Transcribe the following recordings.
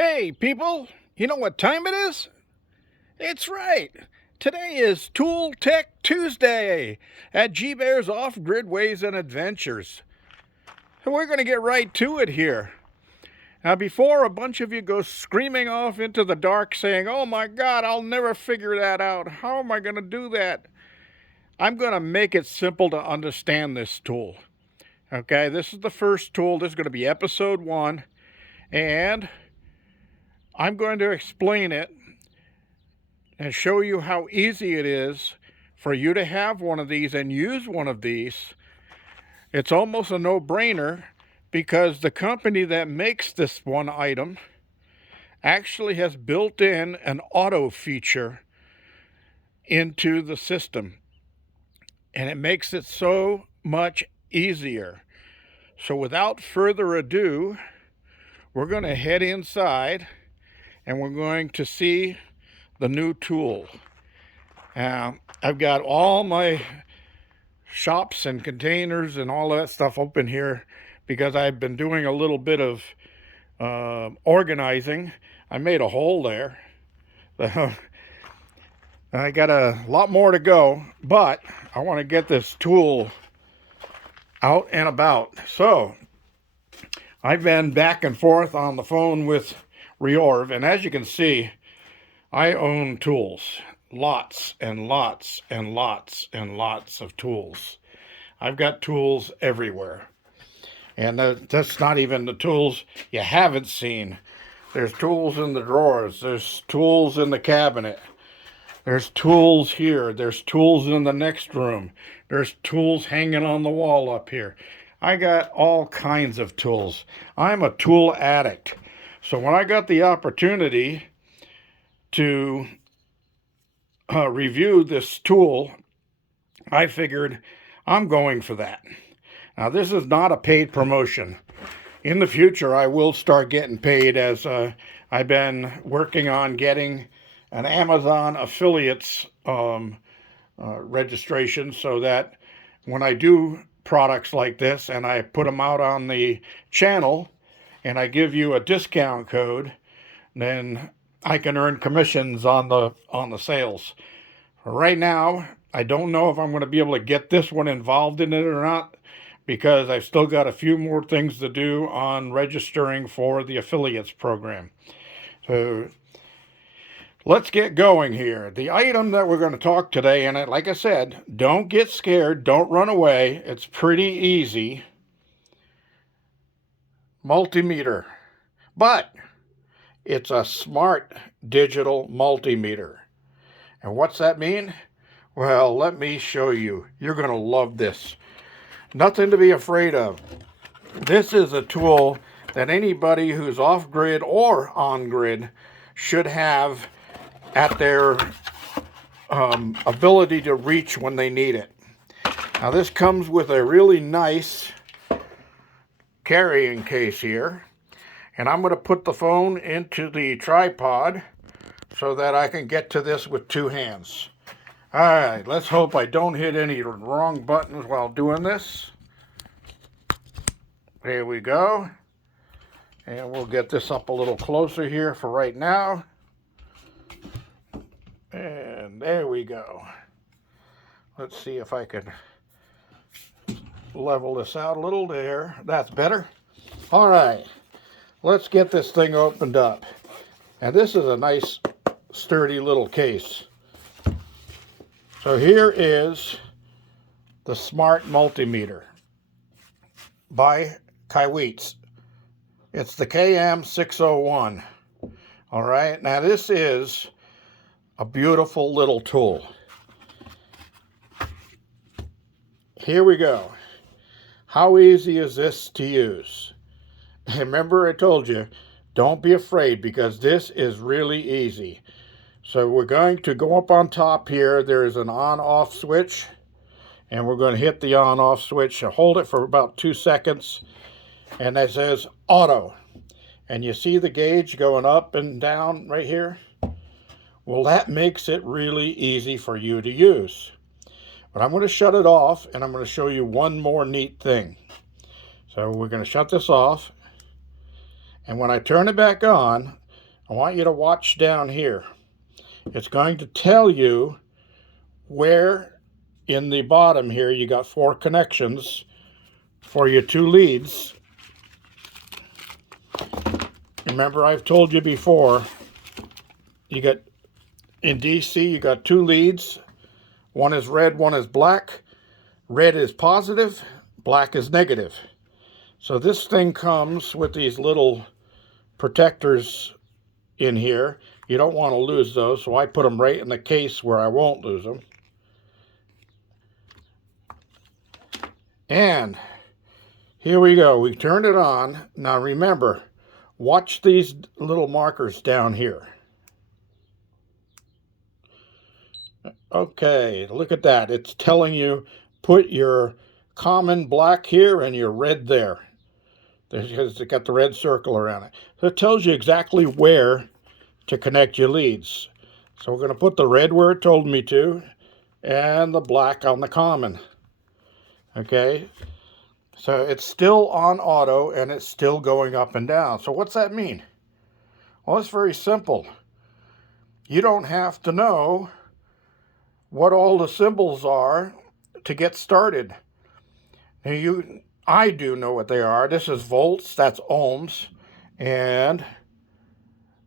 Hey, people! You know what time it is? It's right! Today is Tool Tech Tuesday at G-Bear's Off-Grid Ways and Adventures. And we're going to get right to it here. Now, before a bunch of you go screaming off into the dark saying, "Oh my God, I'll never figure that out. How am I going to do that?" I'm going to make it simple to understand this tool. Okay, this is the first tool. This is going to be episode 1. And I'm going to explain it and show you how easy it is for you to have one of these and use one of these. It's almost a no-brainer because the company that makes this one item actually has built in an auto feature into the system, and it makes it so much easier. So without further ado, we're going to head inside and we're going to see the new tool. I've got all my shops and containers and all that stuff open here because I've been doing a little bit of organizing. I made a hole there. I got a lot more to go, but I want to get this tool out and about. So I've been back and forth on the phone with Reorv, and as you can see, I own tools. Lots and lots and lots and lots of tools. I've got tools everywhere. And that's not even the tools you haven't seen. There's tools in the drawers. There's tools in the cabinet. There's tools here. There's tools in the next room. There's tools hanging on the wall up here. I got all kinds of tools. I'm a tool addict. So when I got the opportunity to review this tool, I figured I'm going for that. Now, this is not a paid promotion. In the future, I will start getting paid, as I've been working on getting an Amazon affiliates registration, so that when I do products like this and I put them out on the channel and I give you a discount code, then I can earn commissions on the sales. Right now, I don't know if I'm going to be able to get this one involved in it or not, because I've still got a few more things to do on registering for the affiliates program. So let's get going here. The item that we're going to talk today, and like I said, don't get scared, don't run away. It's pretty easy. Multimeter. But it's a smart digital multimeter. And what's that mean? Well, let me show you. You're going to love this. Nothing to be afraid of. This is a tool that anybody who's off-grid or on-grid should have at their ability to reach when they need it. Now, this comes with a really nice carrying case here. And I'm going to put the phone into the tripod so that I can get to this with 2 hands. All right, let's hope I don't hit any wrong buttons while doing this. There we go. And we'll get this up a little closer here for right now. And there we go. Let's see if I can level this out a little there. That's better. All right. Let's get this thing opened up. And this is a nice, sturdy little case. So here is the Smart Multimeter by Kaiweets. It's the KM601. All right, now this is a beautiful little tool. Here we go. How easy is this to use? Remember, I told you, don't be afraid, because this is really easy. So we're going to go up on top here. There's an on-off switch, and we're going to hit the on-off switch. Hold it for about 2 seconds, and that says auto. And you see the gauge going up and down right here? Well, that makes it really easy for you to use. But I'm going to shut it off, and I'm going to show you one more neat thing. So we're going to shut this off. And when I turn it back on, I want you to watch down here. It's going to tell you where in the bottom here you got 4 connections for your 2 leads. Remember, I've told you before, you got in DC you got 2 leads. One is red, one is black. Red is positive, black is negative. So this thing comes with these little protectors in here. You don't want to lose those, so I put them right in the case where I won't lose them. And here we go. We turned it on. Now remember, watch these little markers down here. Okay, look at that. It's telling you put your common black here and your red there. Because it got the red circle around it. So it tells you exactly where to connect your leads. So we're going to put the red where it told me to and the black on the common. Okay, so it's still on auto and it's still going up and down. So what's that mean? Well, it's very simple. You don't have to know what all the symbols are to get started. I do know what they are. This is volts, that's ohms, and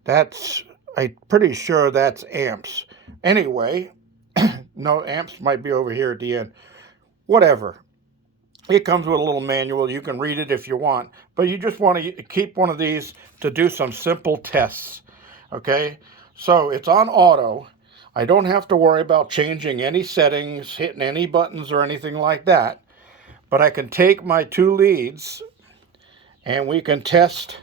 that's, I'm pretty sure that's amps. Anyway, no, amps might be over here at the end. Whatever. It comes with a little manual. You can read it if you want, but you just want to keep one of these to do some simple tests. Okay, so it's on auto. I don't have to worry about changing any settings, hitting any buttons or anything like that, but I can take my 2 leads and we can test.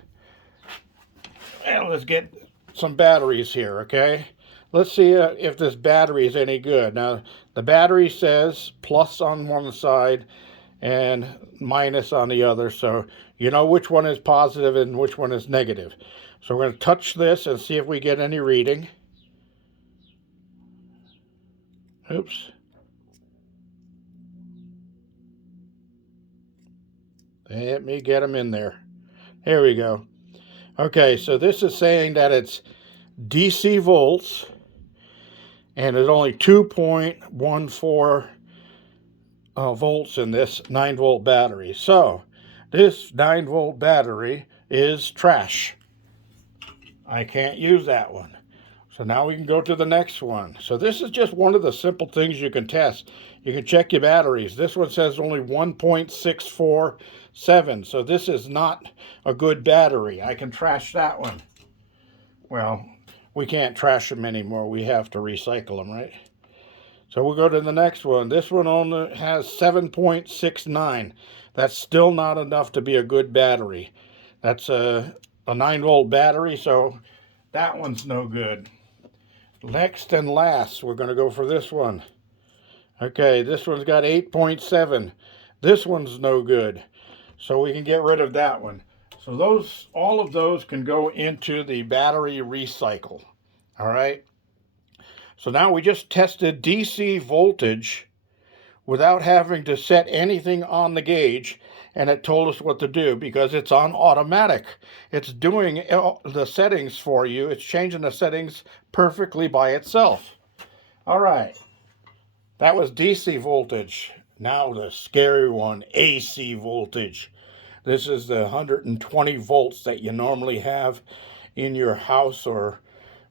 And let's get some batteries here. Okay, let's see if this battery is any good. Now the battery says plus on one side and minus on the other, so you know which one is positive and which one is negative. So we're going to touch this and see if we get any reading. Oops. Let me get them in there. There we go. Okay, so this is saying that it's DC volts and it's only 2.14 volts in this 9-volt battery. So this 9-volt battery is trash. I can't use that one. So now we can go to the next one. So this is just one of the simple things you can test. You can check your batteries. This one says only 1.647. So this is not a good battery. I can trash that one. Well, we can't trash them anymore. We have to recycle them, right? So we'll go to the next one. This one only has 7.69. That's still not enough to be a good battery. That's a 9-volt battery, so that one's no good. Next and last, we're going to go for this one. Okay, this one's got 8.7. This one's no good, so we can get rid of that one. So all of those can go into the battery recycle. All right. So now we just tested DC voltage without having to set anything on the gauge, and it told us what to do because it's on automatic. It's doing the settings for you. It's changing the settings perfectly by itself. All right, that was DC voltage. Now the scary one, AC voltage. This is the 120 volts that you normally have in your house or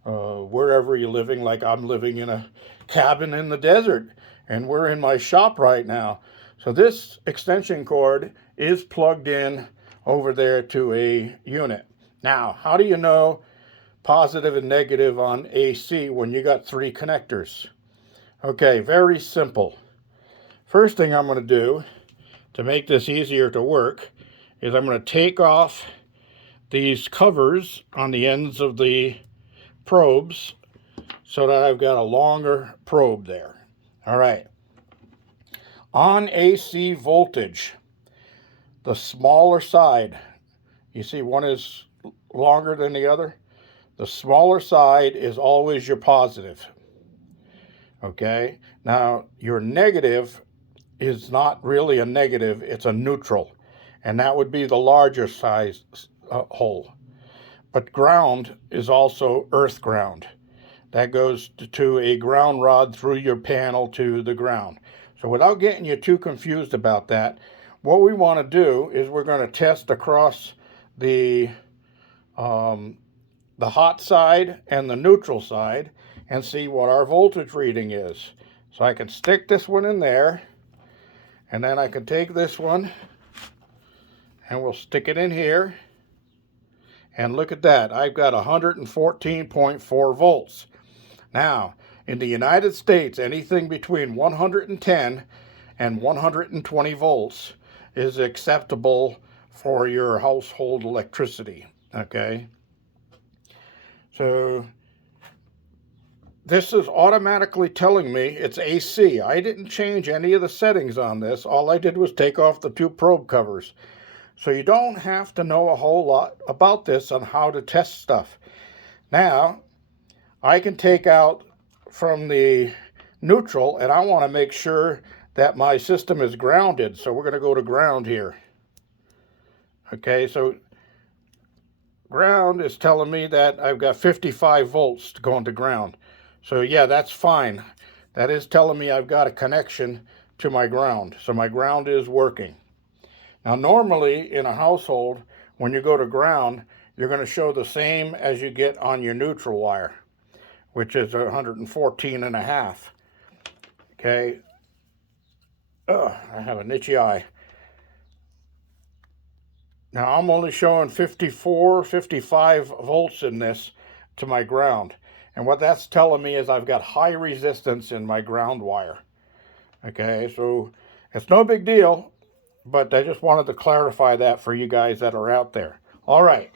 wherever you're living. Like I'm living in a cabin in the desert and we're in my shop right now. So this extension cord is plugged in over there to a unit. Now, how do you know positive and negative on AC when you got 3 connectors? Okay, very simple. First thing I'm going to do to make this easier to work is I'm going to take off these covers on the ends of the probes so that I've got a longer probe there. All right. On AC voltage, the smaller side, you see one is longer than the other? The smaller side is always your positive. Okay? Now, your negative is not really a negative, it's a neutral. And that would be the larger size hole. but ground is also earth ground. That goes to a ground rod through your panel to the ground. So without getting you too confused about that, what we want to do is we're going to test across the hot side and the neutral side and see what our voltage reading is. So I can stick this one in there, and then I can take this one and we'll stick it in here. And look at that, I've got 114.4 volts. Now, in the United States, anything between 110 and 120 volts is acceptable for your household electricity, okay? So this is automatically telling me it's AC. I didn't change any of the settings on this. All I did was take off the two probe covers. So you don't have to know a whole lot about this on how to test stuff. Now, I can take out from the neutral, and I want to make sure that my system is grounded. So we're going to go to ground here. Okay, so ground is telling me that I've got 55 volts going to ground. So yeah, that's fine. That is telling me I've got a connection to my ground. So my ground is working. Now normally in a household, when you go to ground, you're going to show the same as you get on your neutral wire, which is 114.5. Okay. I have an itchy eye. Now I'm only showing 54, 55 volts in this to my ground. And what that's telling me is I've got high resistance in my ground wire. Okay, so it's no big deal, but I just wanted to clarify that for you guys that are out there. All right,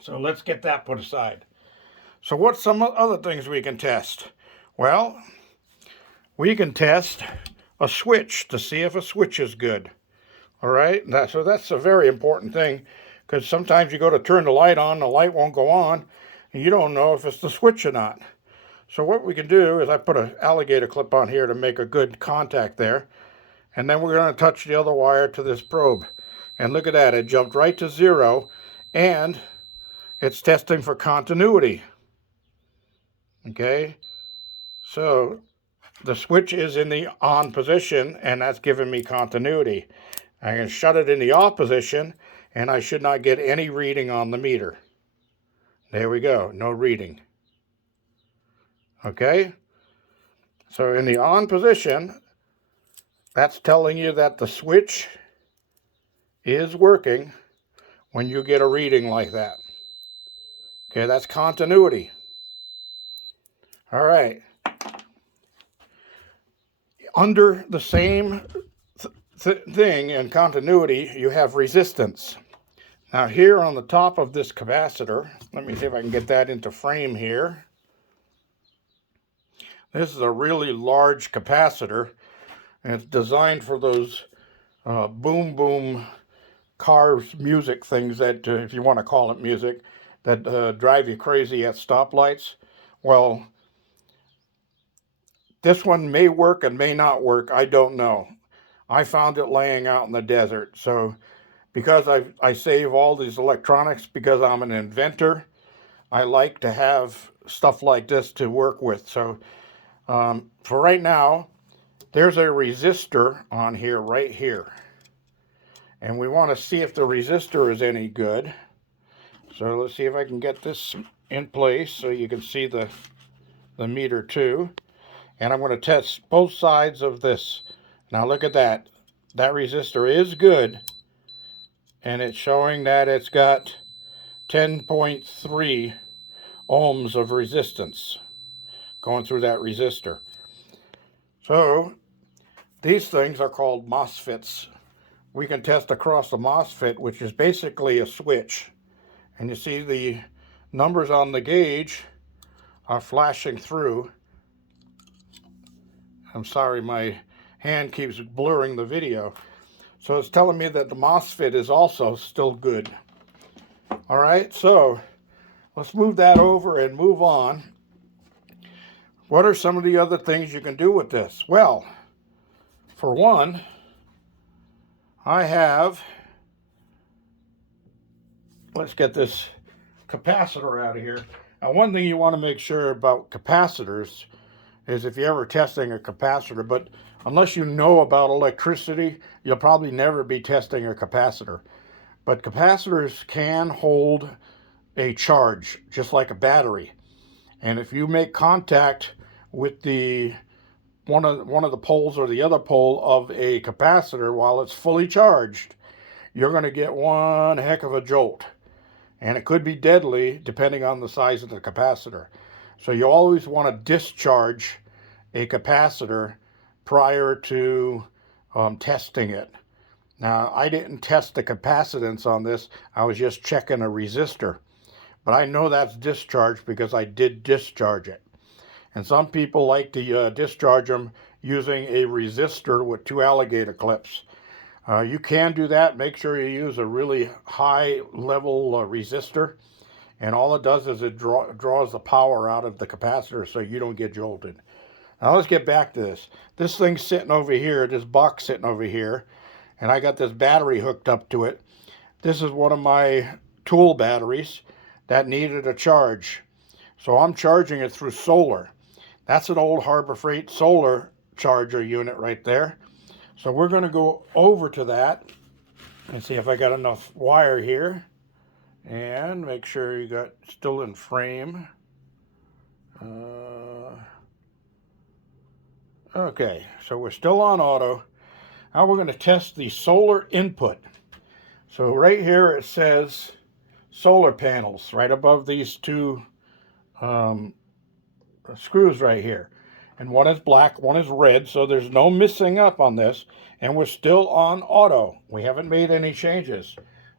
so let's get that put aside. So what's some other things we can test? Well, we can test a switch to see if a switch is good. All right, so that's a very important thing, because sometimes you go to turn the light on, the light won't go on, and you don't know if it's the switch or not. So what we can do is I put an alligator clip on here to make a good contact there, and then we're going to touch the other wire to this probe. And look at that, it jumped right to 0, and it's testing for continuity. Okay, so the switch is in the on position, and that's giving me continuity. I can shut it in the off position, and I should not get any reading on the meter. There we go, no reading. Okay, so in the on position, that's telling you that the switch is working when you get a reading like that. Okay, that's continuity. All right. Under the same thing in continuity, you have resistance. Now here on the top of this capacitor, let me see if I can get that into frame here. This is a really large capacitor, and it's designed for those boom boom cars music things that, if you want to call it music, that drive you crazy at stoplights. Well, this one may work and may not work. I don't know. I found it laying out in the desert. So because I save all these electronics, because I'm an inventor, I like to have stuff like this to work with. So for right now, there's a resistor on here, right here. And we want to see if the resistor is any good. So let's see if I can get this in place so you can see the meter too. And I'm going to test both sides of this. Now look at that. That resistor is good. And it's showing that it's got 10.3 ohms of resistance going through that resistor. So these things are called MOSFETs. We can test across the MOSFET, which is basically a switch. And you see the numbers on the gauge are flashing through. I'm sorry, my hand keeps blurring the video. So it's telling me that the MOSFET is also still good. All right, so let's move that over and move on. What are some of the other things you can do with this? Well, for one, I have, let's get this capacitor out of here. Now, one thing you want to make sure about capacitors is if you're ever testing a capacitor, but unless you know about electricity, you'll probably never be testing a capacitor. But capacitors can hold a charge, just like a battery. And if you make contact with the one of the poles or the other pole of a capacitor while it's fully charged, you're going to get one heck of a jolt. And it could be deadly depending on the size of the capacitor. So you always want to discharge a capacitor prior to testing it. Now, I didn't test the capacitance on this. I was just checking a resistor. But I know that's discharged because I did discharge it. And some people like to discharge them using a resistor with 2 alligator clips. You can do that. Make sure you use a really high level resistor. And all it does is it draws the power out of the capacitor so you don't get jolted. Now let's get back to this. This thing's sitting over here, this box sitting over here. And I got this battery hooked up to it. This is one of my tool batteries that needed a charge. So I'm charging it through solar. That's an old Harbor Freight solar charger unit right there. So we're going to go over to that and see if I got enough wire here. And make sure you got still in frame. Okay, so we're still on auto. Now we're going to test the solar input. So right here it says solar panels right above these 2 screws right here. And one is black, one is red, so there's no missing up on this. And we're still on auto. We haven't made any changes.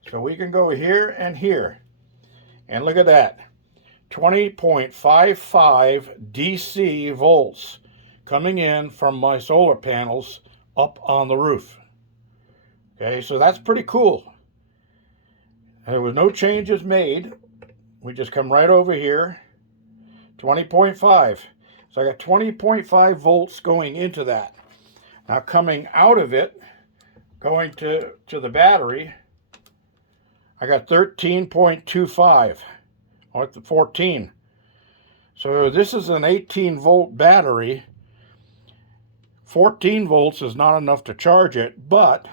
So we can go here and here. And look at that. 20.55 DC volts coming in from my solar panels up on the roof. Okay, so that's pretty cool. There was no changes made. We just come right over here, 20.5. So I got 20.5 volts going into that. Now coming out of it, going to the battery, I got 13.25, or 14. So this is an 18 volt battery. 14 volts is not enough to charge it, but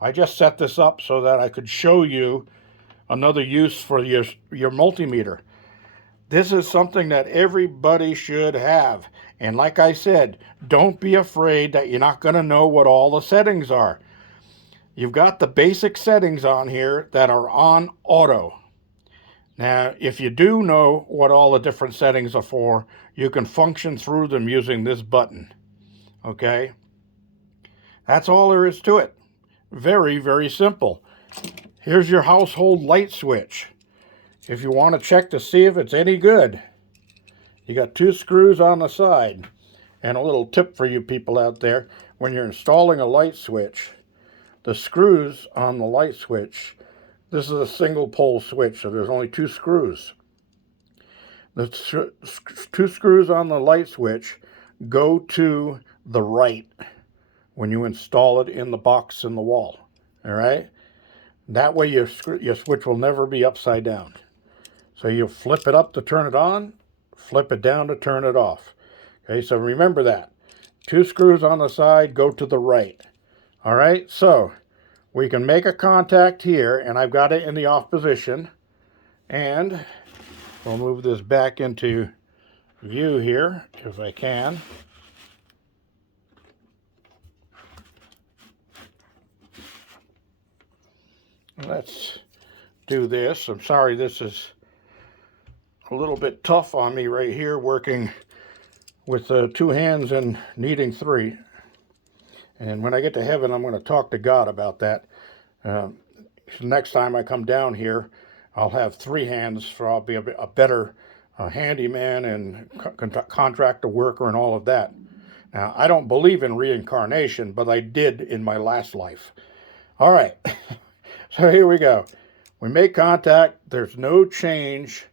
I just set this up so that I could show you another use for your multimeter. This is something that everybody should have. And like I said, don't be afraid that you're not going to know what all the settings are. You've got the basic settings on here that are on auto. Now, if you do know what all the different settings are for, you can function through them using this button. Okay? That's all there is to it. Very, very simple. Here's your household light switch. If you want to check to see if it's any good, you got 2 screws on the side. And a little tip for you people out there, when you're installing a light switch, the screws on the light switch, this is a single pole switch, so there's only 2 screws. The 2 screws on the light switch go to the right when you install it in the box in the wall. All right? That way your switch will never be upside down. So you flip it up to turn it on, flip it down to turn it off. Okay, so remember that. 2 screws on the side go to the right. All right, so we can make a contact here, and I've got it in the off position. And I'll move this back into view here if I can. Let's do this. I'm sorry this is a little bit tough on me right here, working with 2 hands and needing 3. And when I get to heaven, I'm going to talk to God about that. Next time I come down here, I'll have 3 hands, for I'll be a better handyman and contractor worker and all of that. Now, I don't believe in reincarnation, but I did in my last life. All right. So here we go. We make contact. There's no change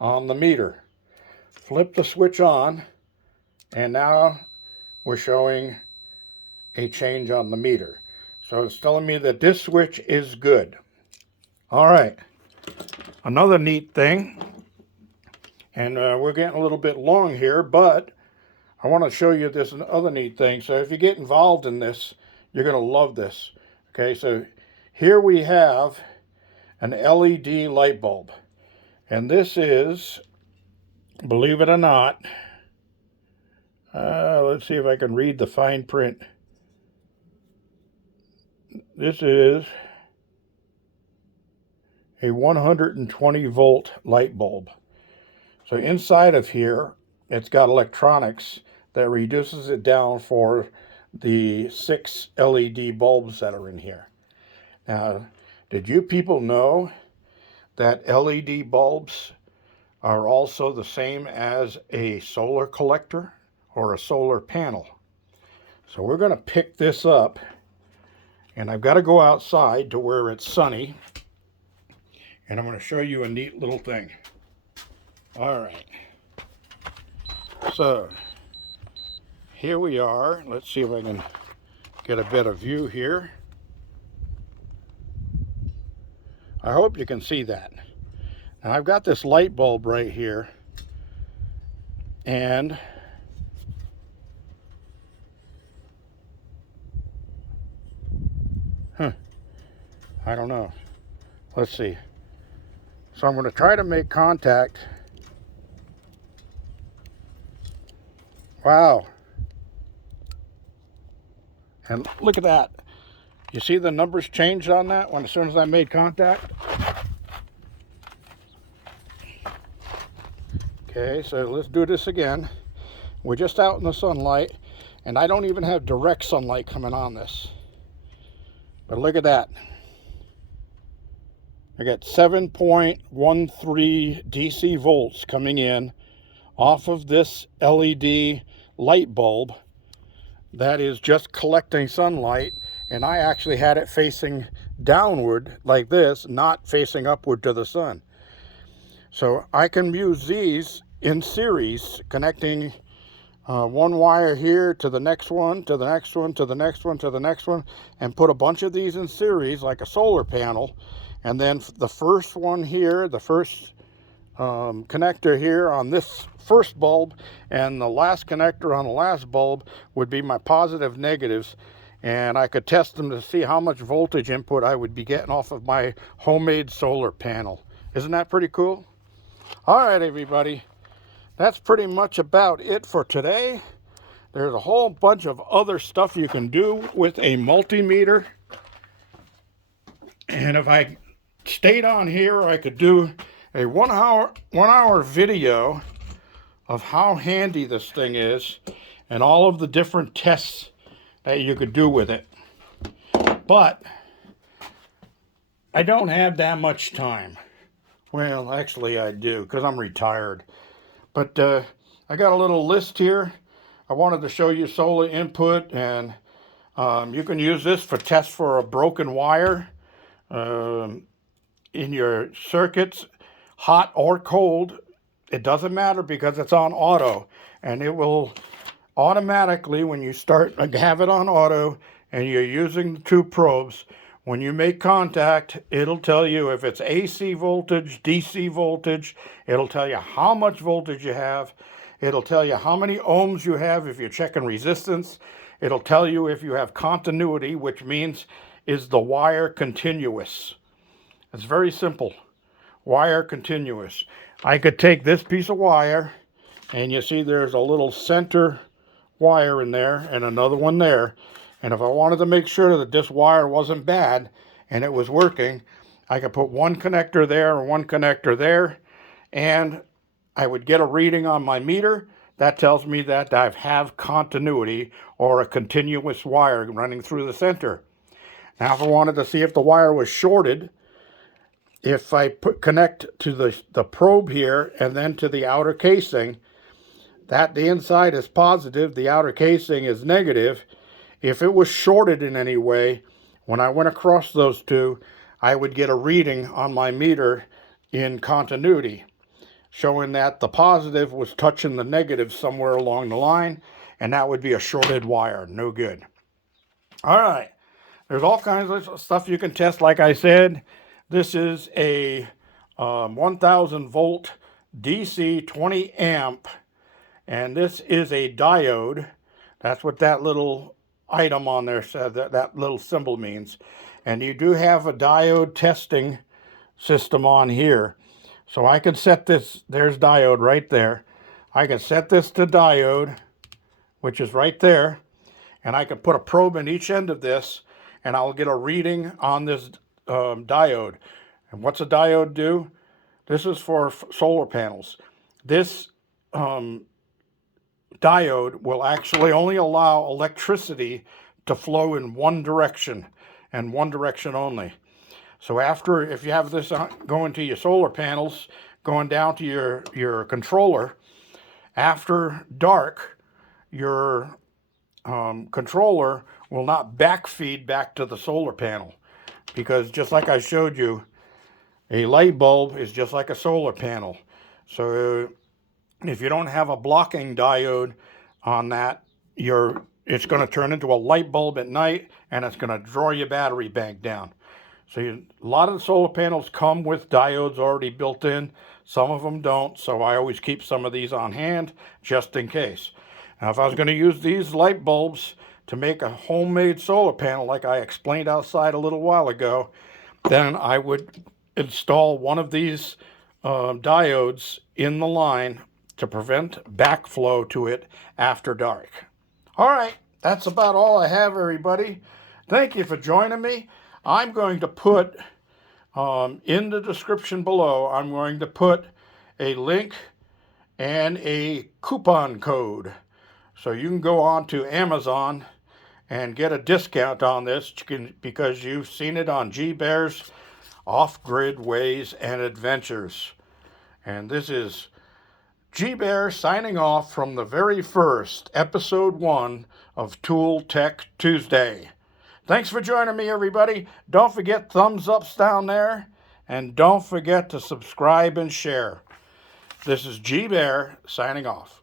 on the meter. Flip the switch on, and now we're showing a change on the meter. So it's telling me that this switch is good. All right. Another neat thing And we're getting a little bit long here, but I want to show you this other neat thing. So if you get involved in this, you're going to love this. Okay, so here we have an LED light bulb. And this is, believe it or not, let's see if I can read the fine print. This is a 120 volt light bulb. So inside of here, it's got electronics that reduces it down for the 6 LED bulbs that are in here. Now, did you people know that LED bulbs are also the same as a solar collector or a solar panel? So we're going to pick this up, and I've got to go outside to where it's sunny, and I'm going to show you a neat little thing. All right. So here we are. Let's see if I can get a better view here. I hope you can see that. Now I've got this light bulb right here, and I don't know. Let's see. So I'm going to try to make contact. Wow. And look at that. You see the numbers changed on that as soon as I made contact? Okay, so let's do this again. We're just out in the sunlight, and I don't even have direct sunlight coming on this. But look at that. I got 7.13 DC volts coming in off of this LED light bulb that is just collecting sunlight, and I actually had it facing downward like this, not facing upward to the sun. So I can use these in series, connecting one wire here to the next one, to the next one, to the next one, to the next one, and put a bunch of these in series like a solar panel. And then the first one here, the first connector here on this first bulb, and the last connector on the last bulb would be my positive negatives, and I could test them to see how much voltage input I would be getting off of my homemade solar panel. Isn't that pretty cool? All right, everybody, that's pretty much about it for today. There's a whole bunch of other stuff you can do with a multimeter, and if I stayed on here, I could do a one hour video of how handy this thing is and all of the different tests that you could do with it. But I don't have that much time. Well, actually I do, because I'm retired. But I got a little list here. I wanted to show you solar input, and you can use this for tests for a broken wire in your circuits, hot or cold. It doesn't matter because it's on auto, and it will automatically, when you start, have it on auto and you're using the two probes, when you make contact, it'll tell you if it's AC voltage, DC voltage. It'll tell you how much voltage you have. It'll tell you how many ohms you have if you're checking resistance. It'll tell you if you have continuity, which means is the wire continuous. It's very simple. Wire continuous. I could take this piece of wire, and you see there's a little center wire in there and another one there. And if I wanted to make sure that this wire wasn't bad and it was working, I could put one connector there and one connector there, and I would get a reading on my meter. That tells me that I have continuity or a continuous wire running through the center. Now, if I wanted to see if the wire was shorted, if I connect to the probe here and then to the outer casing, that the inside is positive, the outer casing is negative. If it was shorted in any way, when I went across those two, I would get a reading on my meter in continuity, showing that the positive was touching the negative somewhere along the line, and that would be a shorted wire. No good. All right. There's all kinds of stuff you can test. Like I said, this is a 1000 volt DC 20 amp. And this is a diode. That's what that little item on there said, that little symbol means. And you do have a diode testing system on here. So I can set this, there's diode right there. I can set this to diode, which is right there. And I can put a probe in each end of this, and I'll get a reading on this diode. And what's a diode do? This is for solar panels. This diode will actually only allow electricity to flow in one direction, and one direction only. So after, if you have this going to your solar panels, going down to your controller, after dark, your controller will not backfeed back to the solar panel, because just like I showed you, a light bulb is just like a solar panel. So if you don't have a blocking diode on that, it's going to turn into a light bulb at night, and it's going to draw your battery bank down. So a lot of the solar panels come with diodes already built in. Some of them don't, so I always keep some of these on hand just in case. Now, if I was going to use these light bulbs to make a homemade solar panel like I explained outside a little while ago, then I would install one of these diodes in the line to prevent backflow to it after dark. All right, that's about all I have, everybody. Thank you for joining me. I'm going to put in the description below, I'm going to put a link and a coupon code. So you can go on to Amazon and get a discount on this because you've seen it on G-Bear's Off-Grid Ways and Adventures. And this is G-Bear signing off from the very first episode 1 of Tool Tech Tuesday. Thanks for joining me, everybody. Don't forget thumbs ups down there, and don't forget to subscribe and share. This is G-Bear signing off.